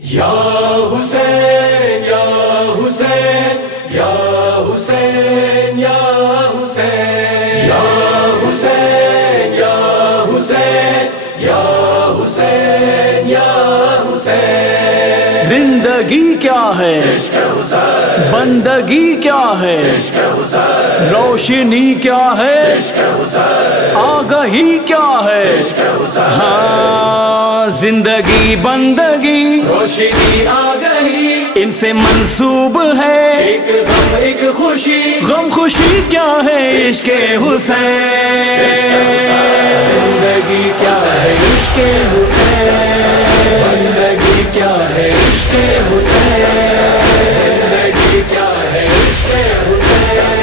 یا حسین یا حسین یا حسین یا حسین یا حسین یا حسین یا حسین یا حسین. زندگی کیا ہے، عشق حسین، بندگی کیا ہے، عشق حسین، روشنی کیا ہے، عشق حسین، آگہی کیا ہے. عشق حسین. ہاں، زندگی بندگی روشنی آ گئی، ان سے منسوب ہے. ایک غم ایک خوشی، غم خوشی کیا ہے، عشق حسین. زندگی کیا ہے، عشق حسین. بندگی کیا ہے، عشق حسین. زندگی کیا ہے، عشق حسین.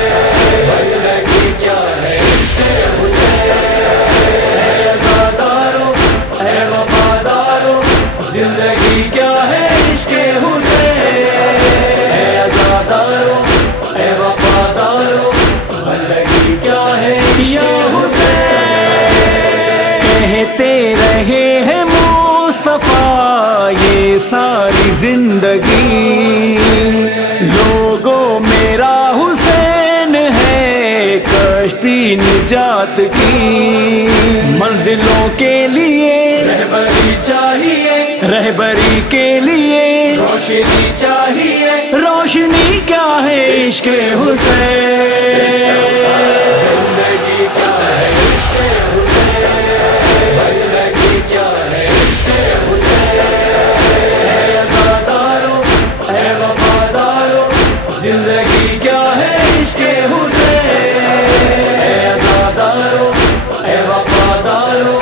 بندگی کیا ہے، عشق حسین. اے عزادارو، اے وفادارو، زندگی کیا ہے، عشق حسین. اے عزادارو، اے وفادارو، زندگی کیا ہے، یا عشق حسین. کہتے رہے ہیں مصطفیٰ یہ ساری زندگی، لوگوں میرا حسین ہے کشتی نجات کی. منزلوں کے لیے رہبری چاہیے، رہبری کے لیے روشنی چاہیے. روشنی کیا ہے، عشق حسین. زندگی کیا ہے، عشق حسین. بندگی کیا ہے، عشق حسین. اے عزادارو، اے وفادارو، زندگی کیا ہے، عشق حسین. اے عزادارو، اے وفادارو،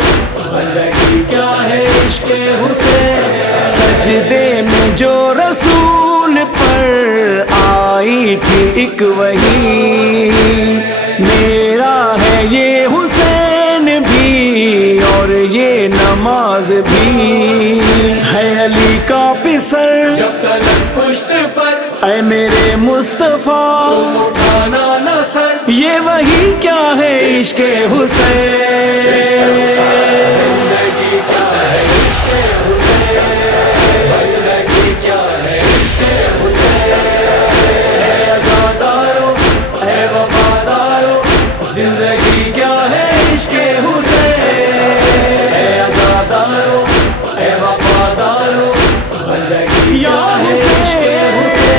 زندگی کیا ہے، عشق حسین. سجدے میں جو رسول پر آئی تھی ایک وحی، میرا ہے یہ حسین بھی اور یہ نماز بھی. ہے علی کا پسر جب تلک پشت پر اے میرے مصطفیٰ، تم اٹھانا نہ سر. یہ وہی کیا ہے، عشق حسین. زندگی کیا ہے، عشق حسین. بندگی کیا ہے، عشق حسین. اے عزادارو، اے وفادارو، زندگی کیا ہے، عشق حسین. اے عزادارو، اے وفادارو، زندگی کیا ہے، عشق حسین.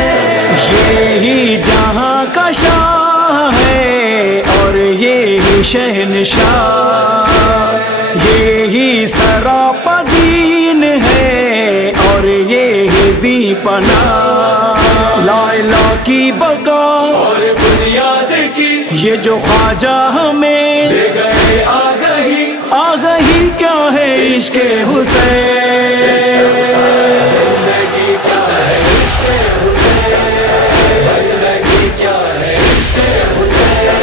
یہی جہاں کا شاہ ہے اور یہی شہنشاہ، یہی سراپا دین ہے اور یہی دی پناہ. لا الہ کی بقا اور بنیاد کی یہ جو خواجہ ہمیں دے گئے آگہی. آگہی کیا ہے، عشق حسین. زندگی کیا ہے، عشق حسین. بندگی کیا ہے، عشق حسین.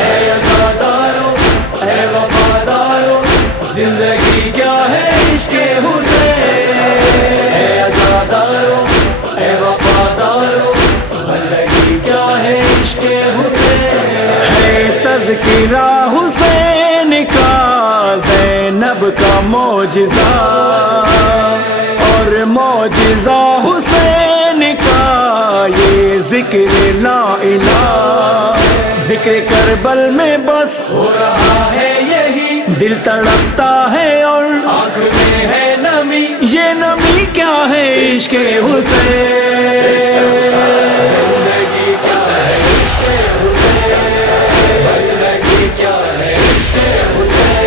اے عزادارو، اے وفادارو، زندگی کیا ہے، عشق حسین. اے عزادارو، اے وفادارو، زندگی کیا ہے، عشق حسین. ہے تذکرہ حسین کا زینب کا معجزہ، اور معجزہ حسین کا یہ ذکر لا الہ. ذکر کربل میں بس ہو رہا ہے یہی، دل تڑپتا ہے اور آنکھ میں ہے نمی. یہ نمی کیا ہے، عشق حسین. زندگی کیا ہے، عشق حسین. بندگی کیا ہے، عشق حسین.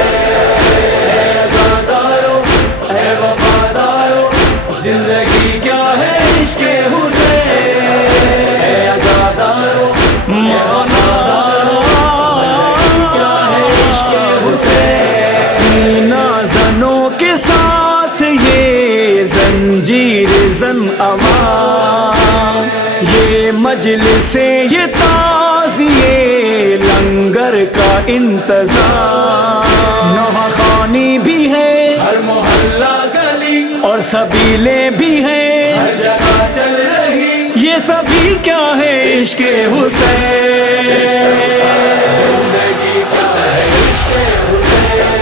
اے عزادارو، اے وفادارو، زندگی کیا ہے، عشق حسین. اے عزادارو، اے وفادارو، زندگی کیا ہے، عشق حسین. سینہ زنوں کے ساتھ یہ زنجیر زن امان، یہ مجلس یہ تعزیے لنگر کا انتظام. نوحہ خوانی بھی ہے ہر محلہ گلی، اور سبیلیں بھی ہیں، ہر جگہ چل رہی. یہ سبھی کیا ہے، عشق حسین. زندگی کیا ہے، عشق حسین.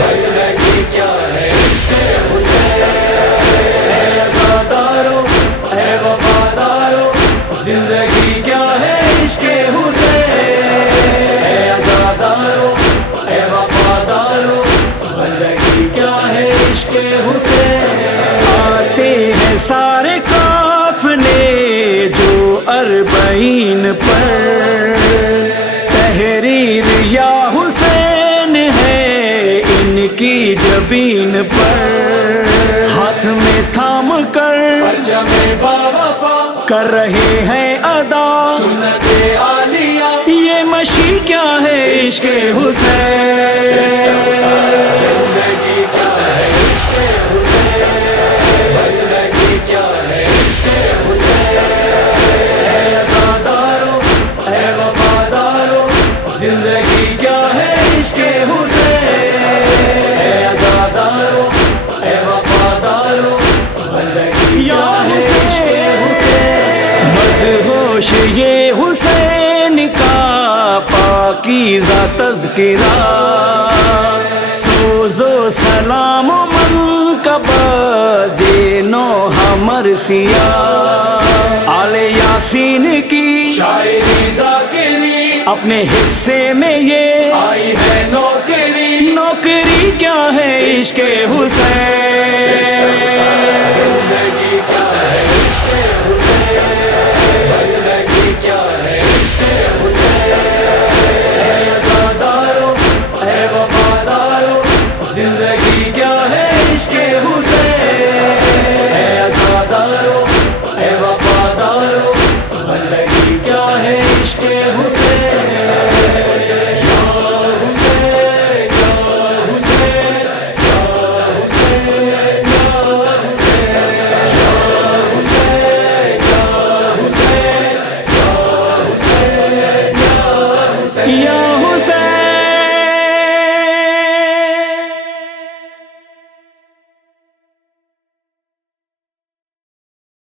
بندگی کیا ہے، عشق حسین. اے کر رہے ہیں ادا سنت عالیہ یہ مشی کیا ہے عشق حسین زندگی کیا ہے عشق حسین زندگی کیا ہے عشق حسین اے عزادارو اے وفادارو زندگی کیا ہے عشق حسین اے عزادارو اے وفادارو زندگی کیا ہے عشق حسین مدہوش یہ حسین کا پاکیزہ تذکرہ سوز و سلام و منقب جینو ہمر سیاہ آل یاسین کی شاعری ذاکری اپنے حصے میں یہ آئی ہے نوکری نوکری کیا ہے عشق حسین